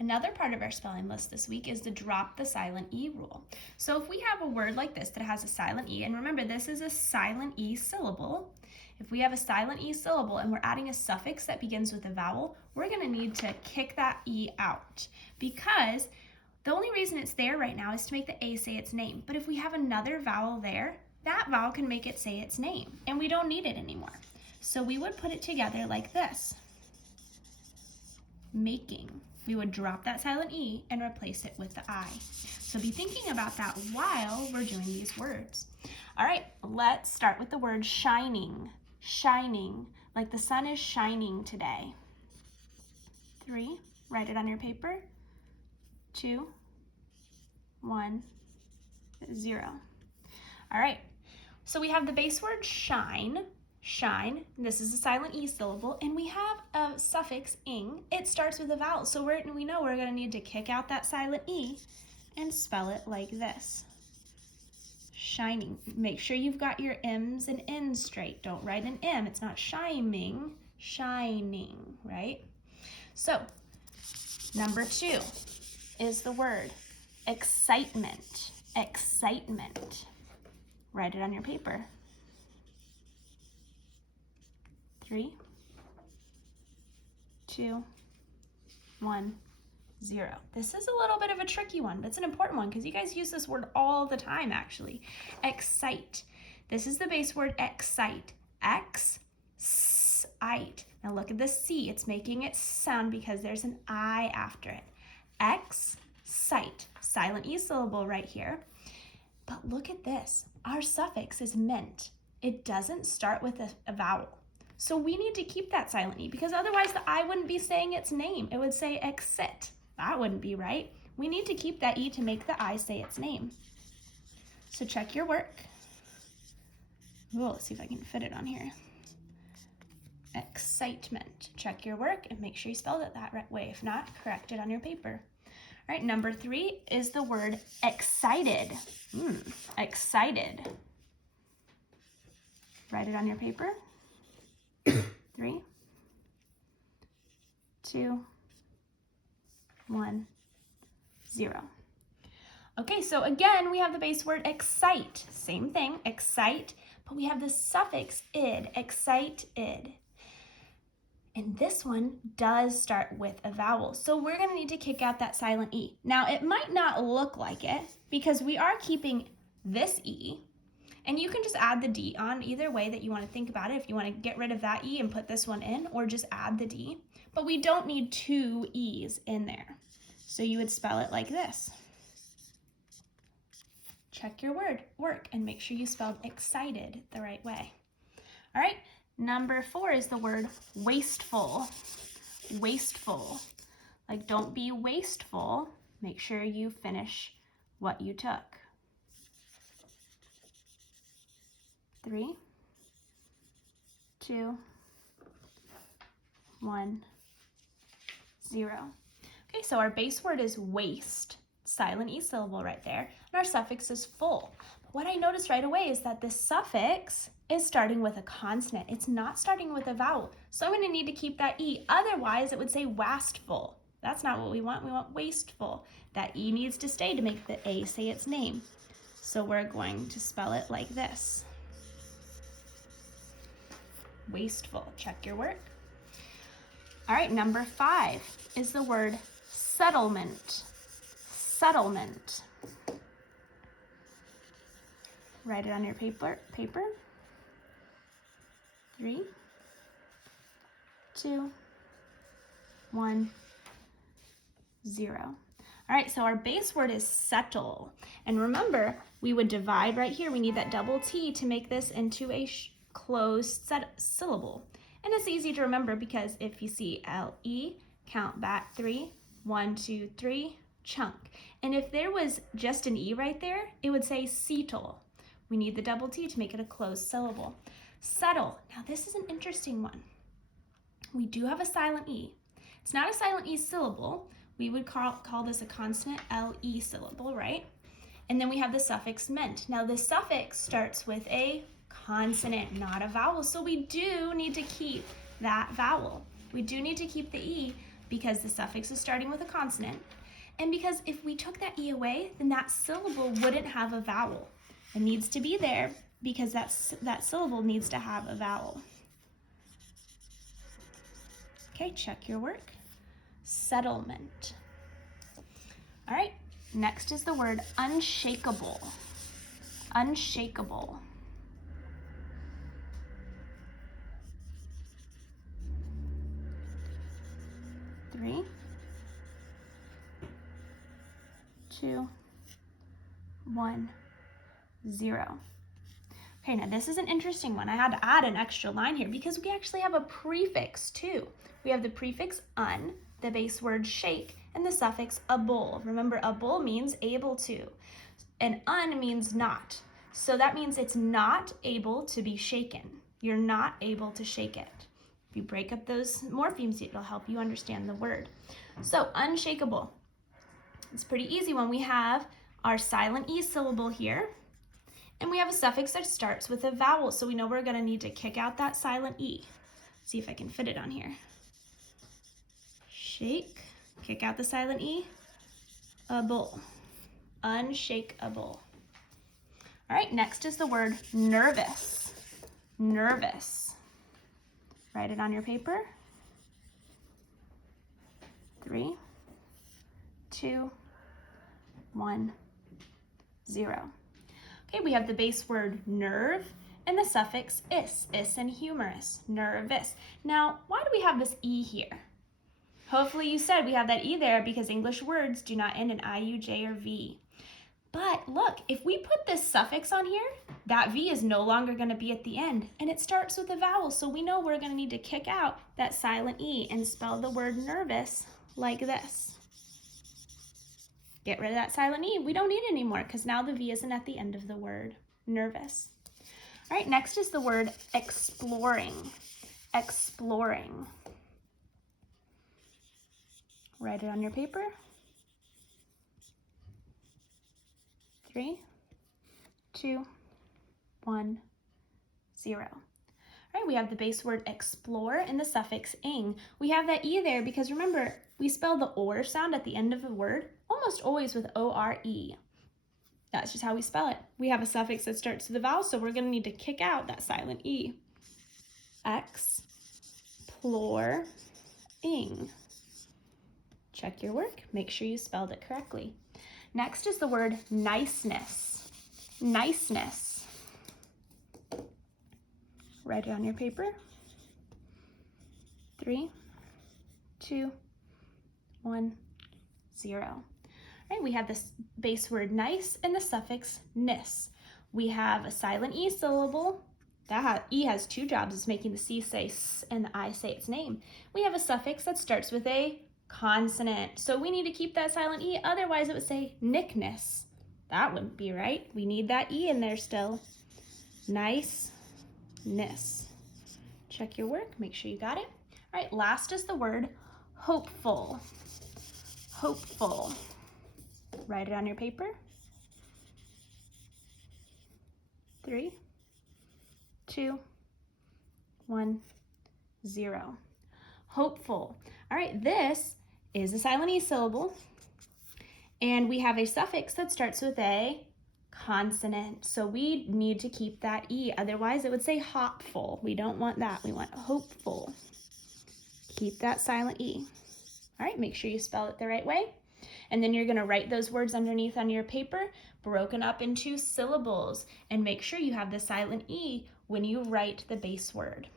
Another part of our spelling list this week is the drop the silent E rule. So if we have a word like this that has a silent E, and remember this is a silent E syllable, if we have a silent E syllable and we're adding a suffix that begins with a vowel, we're going to need to kick that E out, because the only reason it's there right now is to make the A say its name. But if we have another vowel there, that vowel can make it say its name, and we don't need it anymore. So we would put it together like this. Making. We would drop that silent E and replace it with the I. So be thinking about that while we're doing these words. All right, let's start with the word shining. Shining, like the sun is shining today. 3, write it on your paper. 2, 1, 0. All right, so we have the base word shine. Shine, this is a silent E syllable, and we have a suffix ing. It starts with a vowel, so we know we're going to need to kick out that silent E and spell it like this. Shining. Make sure you've got your M's and N's straight. Don't write an M. It's not shining, shining, right? So, number 2 is the word excitement. Excitement. Write it on your paper. 3, 2, 1, 0. This is a little bit of a tricky one, but it's an important one because you guys use this word all the time, actually. Excite. This is the base word excite. X-S-ite. Now look at the C. It's making it sound because there's an I after it. Excite. Silent E syllable right here. But look at this. Our suffix is ment. It doesn't start with a vowel. So we need to keep that silent E because otherwise the I wouldn't be saying its name. It would say exit. That wouldn't be right. We need to keep that E to make the I say its name. So check your work. Ooh, let's see if I can fit it on here. Excitement. Check your work and make sure you spelled it that right way. If not, correct it on your paper. All right, number 3 is the word excited. Excited. Write it on your paper. 3, 2, 1, 0. Okay, so again, we have the base word excite. Same thing, excite, but we have the suffix id, excited. And this one does start with a vowel. So we're going to need to kick out that silent E. Now, it might not look like it because we are keeping this E. And you can just add the D on either way that you want to think about it. If you want to get rid of that E and put this one in, or just add the D. But we don't need 2 E's in there. So you would spell it like this. Check your work and make sure you spelled excited the right way. All right, number 4 is the word wasteful. Wasteful. Like, don't be wasteful. Make sure you finish what you took. 3, 2, 1, 0. Okay, so our base word is waste, silent E syllable right there, and our suffix is full. But what I noticed right away is that the suffix is starting with a consonant. It's not starting with a vowel. So I'm going to need to keep that E. Otherwise, it would say wasteful. That's not what we want. We want wasteful. That E needs to stay to make the A say its name. So we're going to spell it like this. Wasteful. Check your work. All right, number 5 is the word settlement. Settlement. Write it on your paper. 3, 2, 1, 0. All right, so our base word is settle. And remember, we would divide right here. We need that double T to make this into a closed syllable. And it's easy to remember because if you see L-E, count back 3, 1, 2, 3, chunk. And if there was just an E right there, it would say settle. We need the double T to make it a closed syllable. Settle. Now this is an interesting one. We do have a silent E. It's not a silent E syllable. We would call this a consonant L-E syllable, right? And then we have the suffix ment. Now the suffix starts with a consonant, not a vowel. So we do need to keep that vowel. We do need to keep the E, because the suffix is starting with a consonant, and because if we took that E away, then that syllable wouldn't have a vowel. It needs to be there because that syllable needs to have a vowel. Okay, check your work. Settlement. All right, next is the word unshakable. Unshakable. Three, 2, 1, 0. Okay, now this is an interesting one. I had to add an extra line here because we actually have a prefix too. We have the prefix un, the base word shake, and the suffix able. Remember, able means able to, and un means not. So that means it's not able to be shaken. You're not able to shake it. If you break up those morphemes, it'll help you understand the word. So unshakable. It's pretty easy when we have our silent E syllable here, and we have a suffix that starts with a vowel, so we know we're gonna need to kick out that silent E. See if I can fit it on here. Shake, kick out the silent E, able, unshakable. All right, next is the word nervous. Nervous. Write it on your paper. 3, 2, 1, 0. Okay, we have the base word nerve and the suffix is and humorous, nervous. Now, why do we have this E here? Hopefully you said we have that E there because English words do not end in I, U, J, or V. But look, if we put this suffix on here, that V is no longer going to be at the end, and it starts with a vowel, so we know we're going to need to kick out that silent E and spell the word nervous like this. Get rid of that silent E. We don't need it anymore because now the V isn't at the end of the word, nervous. All right, next is the word exploring. Exploring. Write it on your paper. 3, 2, 1, 0. All right, we have the base word explore and the suffix ing. We have that E there because remember, we spell the or sound at the end of a word almost always with O-R-E. That's just how we spell it. We have a suffix that starts with a vowel, so we're going to need to kick out that silent E. Explore ing. Check your work. Make sure you spelled it correctly. Next is the word niceness. Niceness. Write it on your paper. 3, 2, 1, 0. All right, we have this base word nice and the suffix ness. We have a silent E syllable. That E has two jobs. It's making the C say S and the I say its name. We have a suffix that starts with a consonant. So we need to keep that silent E, otherwise it would say nickness. That wouldn't be right. We need that E in there still. Niceness. Check your work, make sure you got it. All right, last is the word hopeful. Hopeful. Write it on your paper. 3, 2, 1, 0. Hopeful. All right, this is a silent E syllable, and we have a suffix that starts with a consonant, so we need to keep that E, otherwise it would say hopeful. We don't want that, we want hopeful. Keep that silent E. All right, make sure you spell it the right way, and then you're going to write those words underneath on your paper, broken up into syllables, and make sure you have the silent E when you write the base word.